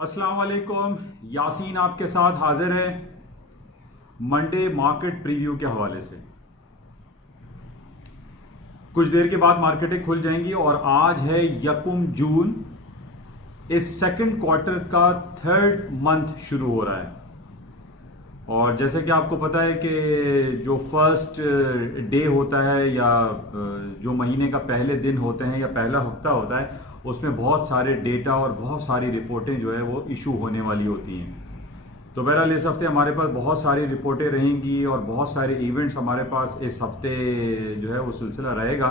अस्सलाम वालेकुम। यासीन आपके साथ हाजिर है मंडे मार्केट प्रीव्यू के हवाले से। कुछ देर के बाद मार्केटें खुल जाएंगी और आज है 1 जून। इस सेकंड क्वार्टर का थर्ड मंथ शुरू हो रहा है और जैसे कि आपको पता है कि जो फर्स्ट डे होता है या जो महीने का पहले दिन होते हैं या पहला हफ्ता होता है उसमें बहुत सारे डेटा और बहुत सारी रिपोर्टें जो है वो इशू होने वाली होती हैं। तो बहरहाल इस हफ्ते हमारे पास बहुत सारी रिपोर्टें रहेंगी और बहुत सारे इवेंट्स हमारे पास इस हफ्ते जो है वो सिलसिला रहेगा।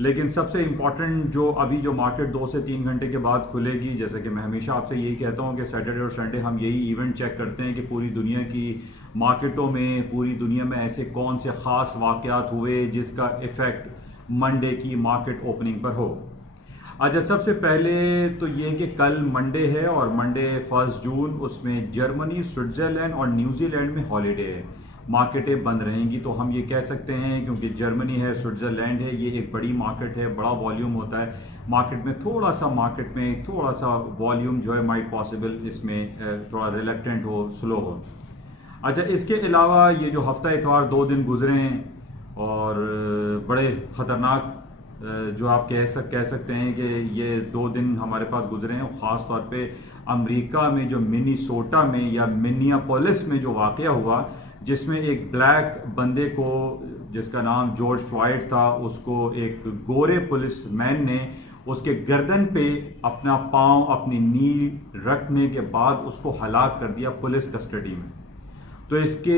लेकिन सबसे इम्पॉर्टेंट जो अभी जो मार्केट 2 से 3 घंटे के बाद खुलेगी, जैसे कि मैं हमेशा आपसे यही कहता हूं कि सैटरडे और संडे हम यही इवेंट चेक करते हैं कि पूरी दुनिया की मार्केटों में, पूरी दुनिया में ऐसे कौन से ख़ास वाक़यात हुए जिसका इफ़ेक्ट मंडे की मार्केट ओपनिंग पर हो। अच्छा, सबसे पहले तो ये कि कल मंडे है और मंडे 1 जून, उसमें जर्मनी, स्विट्ज़रलैंड और न्यूजीलैंड में हॉलीडे है, मार्केटें बंद रहेंगी। तो हम ये कह सकते हैं क्योंकि जर्मनी है, स्विट्ज़रलैंड है, ये एक बड़ी मार्केट है, बड़ा वॉल्यूम होता है मार्केट में, थोड़ा सा वॉल्यूम जो है माइट पॉसिबल इसमें थोड़ा रिलेक्टेंट हो, स्लो हो। अच्छा, इसके अलावा ये जो हफ्ता इतवार 2 दिन गुजरे हैं और बड़े ख़तरनाक जो आप कह सकते हैं कि ये 2 दिन हमारे पास गुजरे हैं। ख़ास तौर पे अमेरिका में जो मिनीसोटा में या मिनियापोलिस में जो वाक़या हुआ, जिसमें एक ब्लैक बंदे को जिसका नाम जॉर्ज फ्लॉयड था, उसको एक गोरे पुलिसमैन ने उसके गर्दन पे अपना पांव, अपनी नी रखने के बाद उसको हलाक कर दिया पुलिस कस्टडी में। तो इसके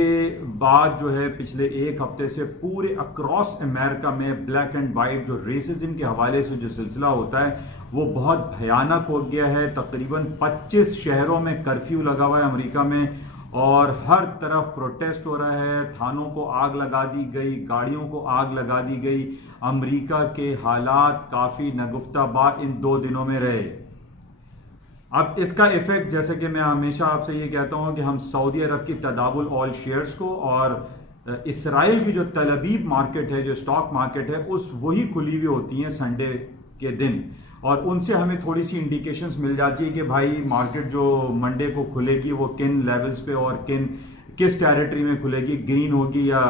बाद जो है पिछले 1 हफ्ते से पूरे अक्रॉस अमेरिका में ब्लैक एंड वाइट जो रेसिज्म के हवाले से जो सिलसिला होता है वो बहुत भयानक हो गया है। तकरीबन 25 शहरों में कर्फ्यू लगा हुआ है अमेरिका में और हर तरफ प्रोटेस्ट हो रहा है। थानों को आग लगा दी गई, गाड़ियों को आग लगा दी गई। अमेरिका के हालात काफी नगुफ्ताबार इन 2 दिनों में रहे। अब इसका इफेक्ट, जैसे कि मैं हमेशा आपसे ये कहता हूं कि हम सऊदी अरब की तदाबुल ऑल शेयर्स को और इसराइल की जो तल अबीब मार्केट है, जो स्टॉक मार्केट है, उस वही खुली हुई होती हैं संडे के दिन और उनसे हमें थोड़ी सी इंडिकेशंस मिल जाती है कि भाई मार्केट जो मंडे को खुलेगी वो किन लेवल्स पे और किस टेरिटरी में खुलेगी, ग्रीन होगी या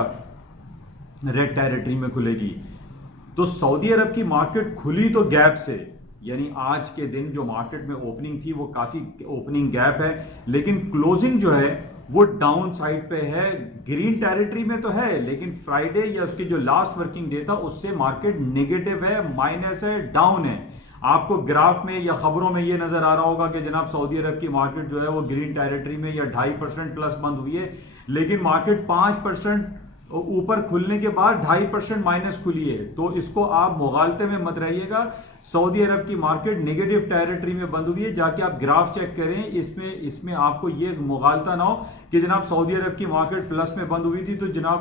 रेड टेरिटरी में खुलेगी। तो सऊदी अरब की मार्केट खुली तो गैप से, यानी आज के दिन जो मार्केट में ओपनिंग थी वो काफी ओपनिंग गैप है, लेकिन क्लोजिंग जो है वो डाउन साइड पे है। ग्रीन टेरिटरी में तो है लेकिन फ्राइडे या उसकी जो लास्ट वर्किंग डे था उससे मार्केट नेगेटिव है, माइनस है, डाउन है। आपको ग्राफ में या खबरों में ये नजर आ रहा होगा कि जनाब सऊदी अरब की मार्केट जो है वो ग्रीन टेरिटरी में या 2.5% प्लस बंद हुई है, लेकिन मार्केट 5% ऊपर खुलने के बाद 2.5% माइनस खुली है। तो इसको आप मुगालते में मत रहिएगा। सऊदी अरब की मार्केट नेगेटिव टेरिटरी में बंद हुई है, जाके आप ग्राफ चेक करें, इसमें आपको ये मुगालता ना हो कि जनाब सऊदी अरब की मार्केट प्लस में बंद हुई थी तो जनाब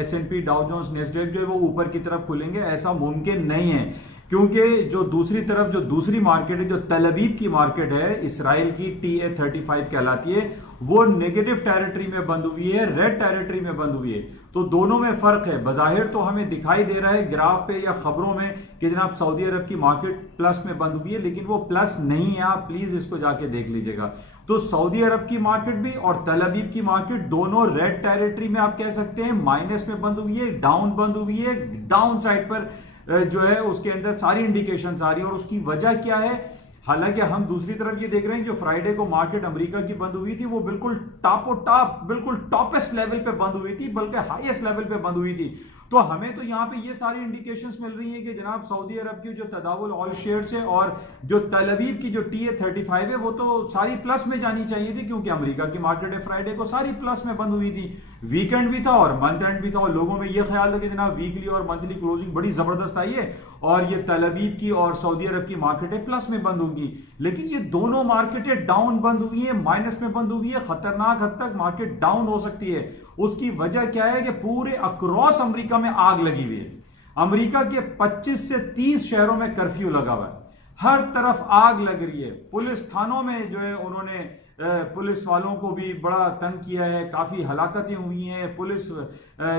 S&P, डाउ जोन्स, नैस्डैक जो है वो ऊपर की तरफ खुलेंगे। ऐसा मुमकिन नहीं है क्योंकि जो दूसरी तरफ जो दूसरी मार्केट है, जो तल अबीब की मार्केट है, इसराइल की TA35 कहलाती है, वो नेगेटिव टेरिटरी में बंद हुई है, रेड टेरिटरी में बंद हुई है। तो दोनों में फर्क है। बज़ाहिर तो हमें दिखाई दे रहा है ग्राफ पे या खबरों में कि जनाब सऊदी अरब की मार्केट प्लस में बंद हुई है, लेकिन वो प्लस नहीं है। आप प्लीज इसको जाके देख लीजिएगा। तो सऊदी अरब की मार्केट भी और तल अबीब की मार्केट दोनों रेड टेरिटरी में आप कह सकते हैं, माइनस में बंद हुई है, डाउन बंद हुई है। डाउन साइड पर जो है उसके अंदर सारी इंडिकेशंस आ रही है और उसकी वजह क्या है। हालांकि हम दूसरी तरफ ये देख रहे हैं जो फ्राइडे को मार्केट अमेरिका की बंद हुई थी वो बिल्कुल बिल्कुल टॉपेस्ट लेवल पे बंद हुई थी, बल्कि हाईएस्ट लेवल पे बंद हुई थी। तो हमें तो यहाँ पे ये सारी इंडिकेशंस मिल रही है कि जनाब सऊदी अरब की जो तदावुल ऑल शेयर्स है और जो तल अबीब की जो TA35 है वो तो सारी प्लस में जानी चाहिए थी, क्योंकि अमेरिका की मार्केट है फ्राइडे को सारी प्लस में बंद हुई थी। वीकेंड भी था और मंथ एंड भी था और लोगों में यह ख्याल था कि जनाब वीकली और मंथली क्लोजिंग बड़ी जबरदस्त आई है और ये तल अबीब की और सऊदी अरब की मार्केटें प्लस में बंद होगी, लेकिन ये दोनों मार्केटें डाउन बंद हुई है, माइनस में बंद हुई है। खतरनाक हद तक मार्केट डाउन हो सकती है। उसकी वजह क्या है कि पूरे अक्रॉस अमेरिका में आग लगी हुई है। अमेरिका के 25 से 30 शहरों में कर्फ्यू लगा हुआ है, हर तरफ आग लग रही है। पुलिस थानों में जो है उन्होंने पुलिस वालों को भी बड़ा तंग किया है, काफी हलाकतें हुई हैं। पुलिस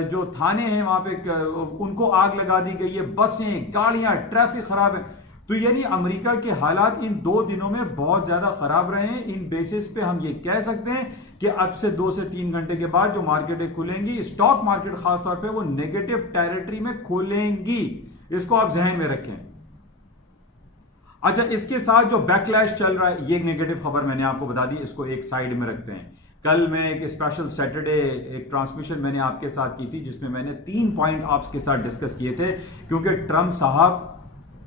जो थाने हैं वहां पे उनको आग लगा दी गई है, बसें, गाड़ियां, ट्रैफिक खराब है। तो यानी अमेरिका के हालात इन 2 दिनों में बहुत ज्यादा खराब रहे हैं। इन बेसिस पे हम ये कह सकते हैं कि अब से 2 से 3 घंटे के बाद जो मार्केटें खुलेंगी, स्टॉक मार्केट खासतौर पे, वो नेगेटिव टेरिटरी में खुलेंगी। इसको आप जहन में रखें। अच्छा, इसके साथ जो बैकलैश चल रहा है, ये एक नेगेटिव खबर मैंने आपको बता दी, इसको एक साइड में रखते हैं। कल मैं एक स्पेशल सैटरडे एक ट्रांसमिशन मैंने आपके साथ की थी, जिसमें मैंने 3 पॉइंट आपके साथ डिस्कस किए थे, क्योंकि ट्रंप साहब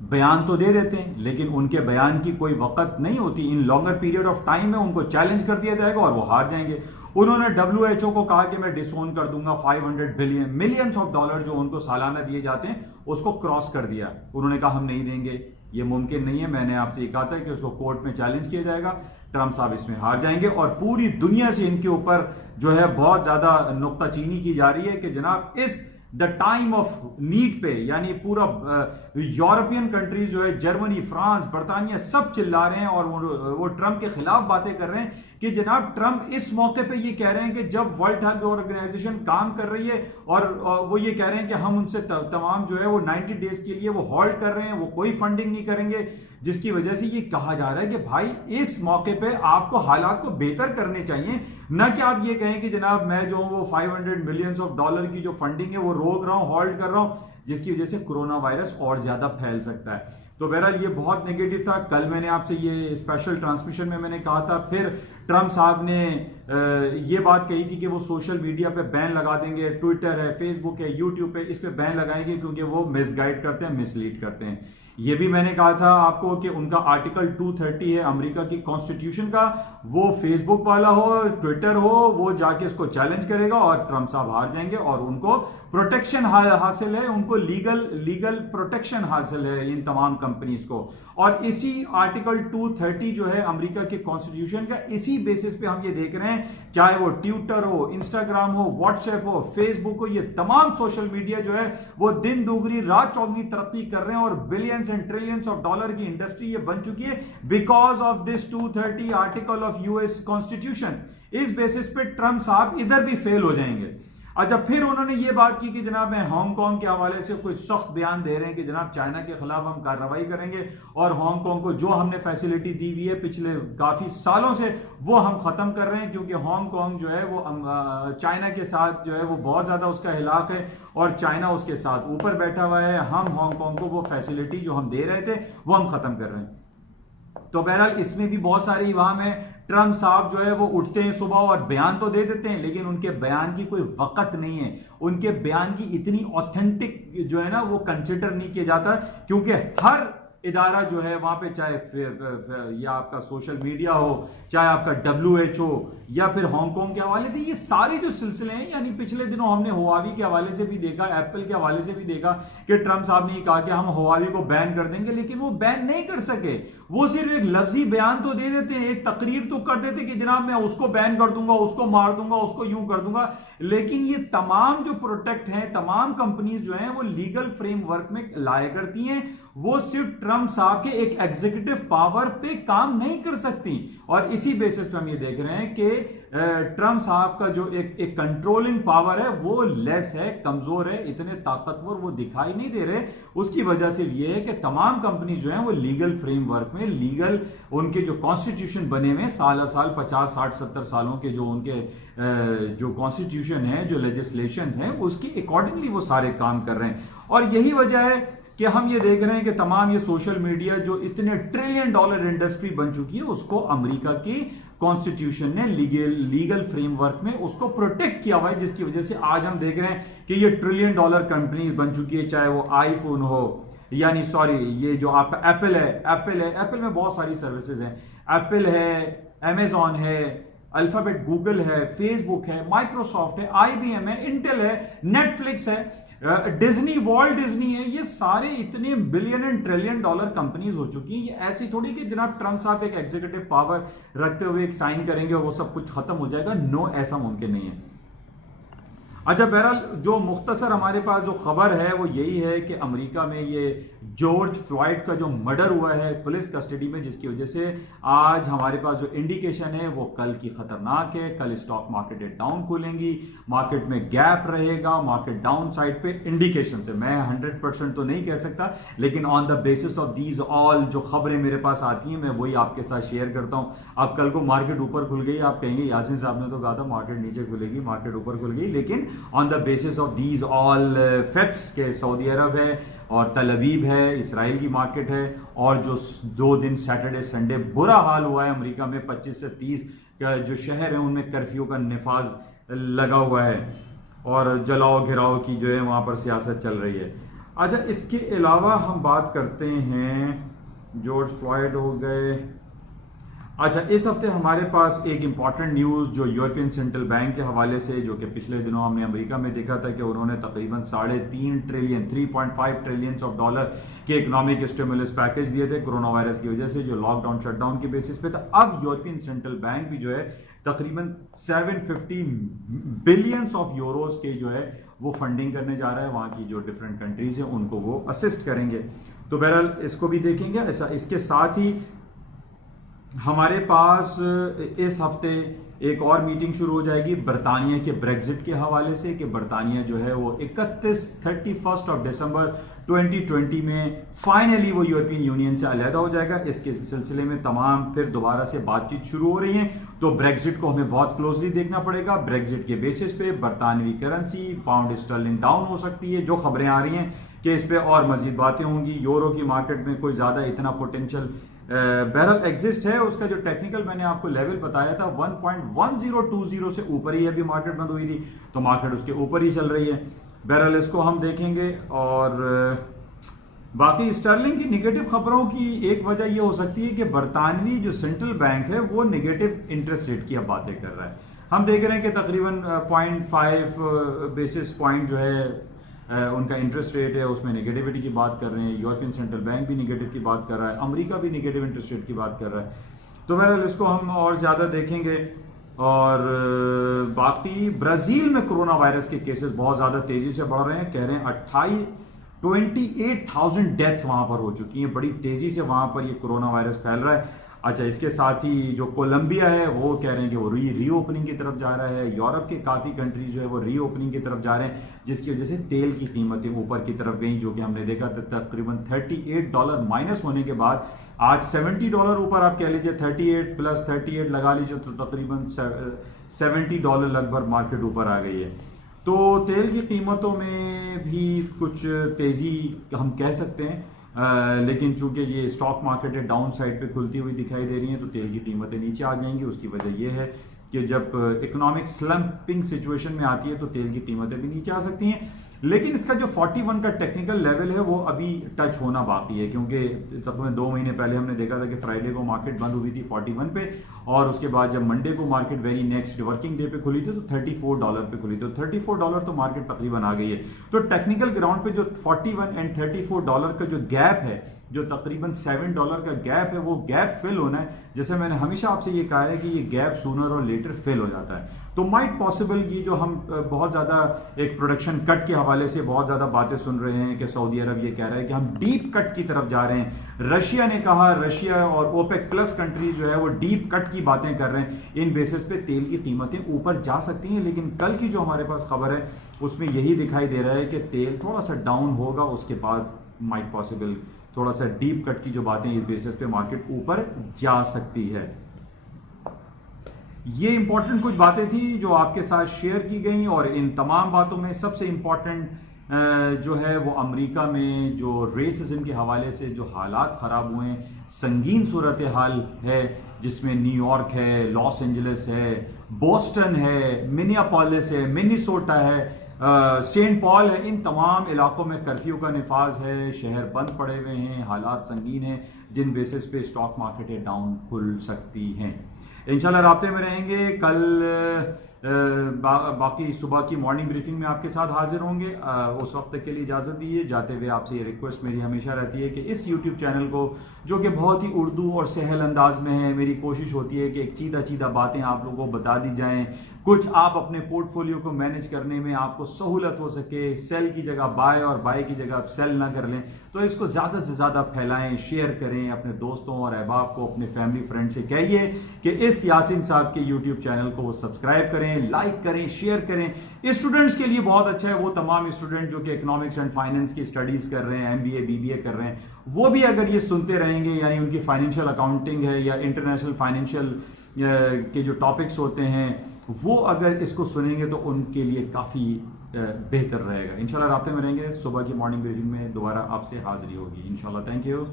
बयान तो दे देते हैं लेकिन उनके बयान की कोई वक़्त नहीं होती। इन लॉन्गर पीरियड ऑफ टाइम में उनको चैलेंज कर दिया जाएगा और वो हार जाएंगे। उन्होंने WHO को कहा कि मैं डिसोन कर दूंगा 500 बिलियन मिलियंस ऑफ डॉलर जो उनको सालाना दिए जाते हैं, उसको क्रॉस कर दिया। उन्होंने कहा हम नहीं देंगे, ये मुमकिन नहीं है। मैंने आपसे ये कहा था कि उसको कोर्ट में चैलेंज किया जाएगा। ट्रंप साहब इसमें हार जाएंगे और पूरी दुनिया से इनके ऊपर जो है बहुत ज्यादा नुक्ताचीनी की जा रही है कि जनाब इस द टाइम ऑफ नीड पे, यानी पूरा यूरोपियन कंट्रीज जो है, जर्मनी, फ्रांस, बर्तानिया, सब चिल्ला रहे हैं और वो ट्रंप के खिलाफ बातें कर रहे हैं कि जनाब ट्रंप इस मौके पे ये कह रहे हैं कि जब वर्ल्ड हेल्थ ऑर्गेनाइजेशन काम कर रही है और वो ये कह रहे हैं कि हम उनसे तमाम जो है वो 90 डेज के लिए वो होल्ड कर रहे हैं, वो कोई फंडिंग नहीं करेंगे, जिसकी वजह से ये कहा जा रहा है कि भाई इस मौके पे आपको हालात को बेहतर करने चाहिए, न कि आप ये कहें कि जनाब मैं जो वो 500 मिलियंस ऑफ डॉलर की जो फंडिंग है वो रोक रहा हूं, होल्ड कर रहा हूं, जिसकी वजह से कोरोना वायरस और ज्यादा फैल सकता है। तो बहरहाल ये बहुत नेगेटिव था। कल मैंने आपसे ये स्पेशल ट्रांसमिशन में मैंने कहा था। फिर ट्रंप साहब ने ये बात कही थी कि वो सोशल मीडिया पे बैन लगा देंगे, ट्विटर है, फेसबुक है, यूट्यूब पे, इस पे बैन लगाएंगे क्योंकि वो मिसगाइड करते हैं, मिसलीड करते हैं। ये भी मैंने कहा था आपको कि उनका आर्टिकल 230 है अमेरिका की कॉन्स्टिट्यूशन का, वो फेसबुक वाला हो, ट्विटर हो, वो जाके इसको चैलेंज करेगा और ट्रंप साहब हार जाएंगे और उनको प्रोटेक्शन हासिल है, उनको लीगल प्रोटेक्शन हासिल है इन तमाम कंपनीज को। और इसी आर्टिकल 230 जो है अमेरिका के कॉन्स्टिट्यूशन का, इसी बेसिस पे हम ये देख रहे हैं, चाहे वो ट्विटर हो, इंस्टाग्राम हो, व्हाट्सएप हो, फेसबुक हो, ये तमाम सोशल मीडिया जो है वो दिन दुगनी रात चौगनी तरक्की कर रहे हैं और billions and trillions of dollar की इंडस्ट्री ये बन चुकी है because of this 230 article of US constitution. इस बेसिस पे ट्रंप साहब इधर भी फेल हो जाएंगे। अच्छा, फिर उन्होंने ये बात की कि जनाब मैं हांगकांग के हवाले से कोई सख्त बयान दे रहे हैं कि जनाब चाइना के खिलाफ हम कार्रवाई करेंगे और हांगकांग को जो हमने फैसिलिटी दी हुई है पिछले काफी सालों से वो हम खत्म कर रहे हैं, क्योंकि हांगकांग जो है वो चाइना के साथ जो है वो बहुत ज्यादा उसका हिलाक है और चाइना उसके साथ ऊपर बैठा हुआ है। हम हांगकांग को वो फैसिलिटी जो हम दे रहे थे वो हम खत्म कर रहे हैं। तो बहरहाल इसमें भी बहुत सारे इवाम है। ट्रंप साहब जो है वो उठते हैं सुबह और बयान तो दे देते हैं लेकिन उनके बयान की कोई वक़्त नहीं है, उनके बयान की इतनी ऑथेंटिक जो है ना वो कंसिडर नहीं किया जाता, क्योंकि हर इदारा जो है वहां पे, चाहे या आपका सोशल मीडिया हो, चाहे आपका WHO या फिर हांगकांग के हवाले से, ये सारे जो सिलसिले हैं, यानी पिछले दिनों हमने हुआवी के हवाले से भी देखा, एप्पल के हवाले से भी देखा कि ट्रंप साहब ने कहा कि हम हुआवी को बैन कर देंगे, लेकिन वो बैन नहीं कर सके। वो सिर्फ एक लफ्जी बयान तो दे देते हैं, एक तकरीर तो कर देते कि जनाब मैं उसको बैन कर दूंगा, उसको मार दूंगा, उसको यूं कर दूंगा, लेकिन ये तमाम जो प्रोटेक्ट हैं, तमाम कंपनीज जो हैं वो लीगल फ्रेमवर्क में लाया करती हैं, वो सिर्फ ट्रंप साहब के एक एग्जीक्यूटिव पावर पे काम नहीं कर सकती। और इसी बेसिस पे हम ये देख रहे हैं कि ट्रंप साहब का जो एक कंट्रोलिंग पावर है वो लेस है, कमजोर है, इतने ताकतवर वो दिखाई नहीं दे रहे। उसकी वजह से ये है कि तमाम कंपनी जो है वो लीगल फ्रेमवर्क में, लीगल उनके जो कॉन्स्टिट्यूशन बने हुए साल 50, 60, 70 सालों के जो उनके जो कॉन्स्टिट्यूशन है, जो लेजिस्लेशन है, उसके अकॉर्डिंगली वो सारे काम कर रहे हैं। और यही वजह है कि हम ये देख रहे हैं कि तमाम ये सोशल मीडिया जो इतने $1 ट्रिलियन इंडस्ट्री बन चुकी है, उसको अमेरिका की कॉन्स्टिट्यूशन ने लीगल फ्रेमवर्क में उसको प्रोटेक्ट किया हुआ है, जिसकी वजह से आज हम देख रहे हैं कि ये $1 ट्रिलियन कंपनीज बन चुकी है, चाहे वो आईफोन हो, यानी सॉरी ये जो आपका एप्पल है, एप्पल में बहुत सारी सर्विसेज हैं, एप्पल है, अमेजॉन है, अल्फाबेट गूगल है, फेसबुक है, माइक्रोसॉफ्ट है, IBM है, इंटेल है, नेटफ्लिक्स है, डिज्नी, वॉल्ट डिज्नी है, ये सारे इतने $1 बिलियन एंड $1 ट्रिलियन कंपनीज हो चुकी हैं। ये ऐसी थोड़ी कि जनाब ट्रंप साहब एक एग्जीक्यूटिव पावर रखते हुए एक साइन करेंगे और वो सब कुछ खत्म हो जाएगा। नो, ऐसा मुमकिन नहीं है। अच्छा, बहरहाल जो मुख्तसर हमारे पास जो खबर है वो यही है कि अमेरिका में ये जॉर्ज फ्लॉयड का जो मर्डर हुआ है पुलिस कस्टडी में, जिसकी वजह से आज हमारे पास जो इंडिकेशन है वो कल की खतरनाक है। कल स्टॉक मार्केट डाउन खुलेंगी, मार्केट में गैप रहेगा, मार्केट डाउन साइड पे इंडिकेशन से। मैं 100% तो नहीं कह सकता, लेकिन on the basis of these all जो खबरें मेरे पास आती हैं मैं वही आपके साथ शेयर करता हूं। अब कल को मार्केट ऊपर खुल गई, आप कहेंगे यासीन साहब ने तो कहा था मार्केट नीचे खुलेगी, मार्केट ऊपर खुल गई, लेकिन on the basis of these all facts के सऊदी अरब है और तल अवीव है, इसराइल की मार्केट है, और जो 2 दिन सैटरडे संडे बुरा हाल हुआ है अमेरिका में, 25 से 30 जो शहर हैं उनमें कर्फ्यू का निफाज लगा हुआ है और जलाओ घिराओ की जो है वहां पर सियासत चल रही है। अच्छा, इसके अलावा हम बात करते हैं, जॉर्ज फ्लॉयड हो गए। अच्छा, इस हफ्ते हमारे पास एक इंपॉर्टेंट न्यूज जो यूरोपियन सेंट्रल बैंक के हवाले से, जो कि पिछले दिनों हमने अमेरिका में देखा था कि उन्होंने तकरीबन 3.5 ट्रिलियन 3.5 ट्रिलियन ऑफ डॉलर के इकोनॉमिक स्टिमुलस पैकेज दिए थे कोरोना वायरस की वजह से, जो लॉकडाउन शटडाउन के बेसिस पे था। अब यूरोपियन सेंट्रल बैंक भी जो है तकरीबन 750 बिलियन ऑफ यूरोज के जो है वो फंडिंग करने जा रहा है, वहां की जो डिफरेंट कंट्रीज है उनको वो असिस्ट करेंगे। तो बहरहाल इसको भी देखेंगे। ऐसा इसके साथ ही हमारे पास इस हफ्ते एक और मीटिंग शुरू हो जाएगी बरतानिया के ब्रेग्जिट के हवाले से, कि बरतानिया जो है वो 31 दिसंबर 2020 में फाइनली वो यूरोपियन यूनियन से अलहदा हो जाएगा। इसके सिलसिले में तमाम फिर दोबारा से बातचीत शुरू हो रही है, तो ब्रेग्जिट को हमें बहुत क्लोजली देखना पड़ेगा। ब्रेग्जिट के बेसिस पे बरतानवी करेंसी पाउंड स्टर्लिंग डाउन हो सकती है, जो खबरें आ रही हैं कि इस पे और मजीद बातें होंगी। यूरो की मार्केट में कोई ज्यादा इतना पोटेंशियल बैरल एग्जिस्ट है, उसका जो टेक्निकल मैंने आपको लेवल बताया था 1.1020 से ऊपर ही अभी मार्केट बंद हुई थी, तो मार्केट उसके ऊपर ही चल रही है। बैरल इसको हम देखेंगे। और बाकी स्टर्लिंग की निगेटिव खबरों की एक वजह यह हो सकती है कि बरतानवी जो सेंट्रल बैंक है वो निगेटिव इंटरेस्ट रेट की अब बातें कर रहा है। हम देख रहे हैं कि तकरीबन 0.5 बेसिस पॉइंट जो है उनका इंटरेस्ट रेट है, उसमें नेगेटिविटी की बात कर रहे हैं। यूरोपियन सेंट्रल बैंक भी नेगेटिव की बात कर रहा है, अमेरिका भी नेगेटिव इंटरेस्ट रेट की बात कर रहा है। तो बहरहाल इसको हम और ज्यादा देखेंगे। और बाकी ब्राजील में कोरोना वायरस के केसेस बहुत ज्यादा तेजी से बढ़ रहे हैं, कह रहे हैं 28,000 डेथ्स वहां पर हो चुकी हैं, बड़ी तेजी से वहां पर ये कोरोना वायरस फैल रहा है। अच्छा, इसके साथ ही जो कोलंबिया है वो कह रहे हैं कि वो रीओपनिंग की तरफ जा रहा है। यूरोप के काफी कंट्रीज जो है वो रीओपनिंग की तरफ जा रहे हैं, जिसकी वजह से तेल की कीमतें ऊपर की तरफ गई, जो कि हमने देखा था तकरीबन $38 माइनस होने के बाद आज $70 ऊपर, आप कह लीजिए 38 प्लस 38 लगा लीजिए, तो तकरीबन $70 लगभग मार्केट ऊपर आ गई है। तो तेल की कीमतों में भी कुछ तेजी हम कह सकते हैं, लेकिन चूंकि ये स्टॉक मार्केट है डाउन साइड पे खुलती हुई दिखाई दे रही हैं, तो तेल की कीमतें नीचे आ जाएंगी। उसकी वजह यह है कि जब इकोनॉमिक स्लम्पिंग सिचुएशन में आती है तो तेल की कीमतें भी नीचे आ सकती हैं। लेकिन इसका जो 41 का टेक्निकल लेवल है वो अभी टच होना बाकी है, क्योंकि तकरीबन 2 महीने पहले हमने देखा था कि फ्राइडे को मार्केट बंद हुई थी 41 पे, और उसके बाद जब मंडे को market very next working day पे खुली थी तो $34 पे खुली, तो $34 तो मार्केट तकरीबन आ गई है। तो टेक्निकल ग्राउंड पे जो 41 एंड $34 का जो गैप है, जो तकरीबन $7 का गैप है, वो गैप फिल होना है। जैसे मैंने हमेशा आपसे ये कहा है कि ये गैप सूनर और लेटर फिल हो जाता है। तो माइट पॉसिबल ये जो हम बहुत ज्यादा एक प्रोडक्शन कट के हवाले से बहुत ज्यादा बातें सुन रहे हैं कि सऊदी अरब ये कह रहा है कि हम डीप कट की तरफ जा रहे हैं। रशिया ने कहा, रशिया और ओपेक प्लस कंट्रीज जो है वो डीप कट की बातें कर रहे हैं। इन बेसिस पे तेल की कीमतें ऊपर जा सकती हैं, लेकिन कल की जो हमारे पास खबर है उसमें यही दिखाई दे रहा है कि तेल थोड़ा सा डाउन होगा, उसके बाद माइट पॉसिबल थोड़ा सा डीप कट की जो बातें इस बेसिस पे मार्केट ऊपर जा सकती है। ये इंपॉर्टेंट कुछ बातें थी जो आपके साथ शेयर की गई, और इन तमाम बातों में सबसे इंपॉर्टेंट जो है वो अमेरिका में जो रेसिज्म के हवाले से जो हालात खराब हुए हैं, संगीन सूरत हाल है, जिसमें न्यूयॉर्क है, लॉस एंजलिस है, बोस्टन है, मिनियापोलिस है, मिनीसोटा है, सेंट पॉल है, इन तमाम इलाकों में कर्फ्यू का निफाज है, शहर बंद पड़े हुए हैं, हालात संगीन हैं, जिन बेसिस पे स्टॉक मार्केटें डाउन खुल सकती हैं। इंशाल्लाह राब्ते में रहेंगे। कल बाकी सुबह की मॉर्निंग ब्रीफिंग में आपके साथ हाजिर होंगे। उस वक्त तक के लिए इजाज़त दीजिए। जाते हुए आपसे ये रिक्वेस्ट मेरी हमेशा रहती है कि इस यूट्यूब चैनल को, जो कि बहुत ही उर्दू और सहल अंदाज में है, मेरी कोशिश होती है कि एक सीधा सीधा बातें आप लोगों को बता दी जाएं, कुछ आप अपने पोर्टफोलियो को मैनेज करने में आपको सहूलत हो सके, सेल की जगह बाय और बाय की जगह आप सेल ना कर लें। तो इसको ज़्यादा से ज़्यादा फैलाएं, शेयर करें, अपने दोस्तों और अहबाब को, अपने फैमिली फ्रेंड से कहिए कि इस यासीन साहब के यूट्यूब चैनल को वो सब्सक्राइब करें, लाइक करें, शेयर करें। स्टूडेंट्स के लिए बहुत अच्छा है, वो तमाम स्टूडेंट जो कि इकोनॉमिक्स एंड फाइनेंस की स्टडीज़ कर रहे हैं, MBA BBA कर रहे हैं, वो भी अगर ये सुनते रहेंगे, यानी उनकी फाइनेंशियल अकाउंटिंग है या इंटरनेशनल फाइनेंशियल के जो टॉपिक्स होते हैं, वो अगर इसको सुनेंगे तो उनके लिए काफ़ी बेहतर रहेगा। इंशाल्लाह राब्ते में रहेंगे। सुबह की मॉर्निंग ब्रीफिंग में दोबारा आपसे हाजिरी होगी इंशाल्लाह। Thank you.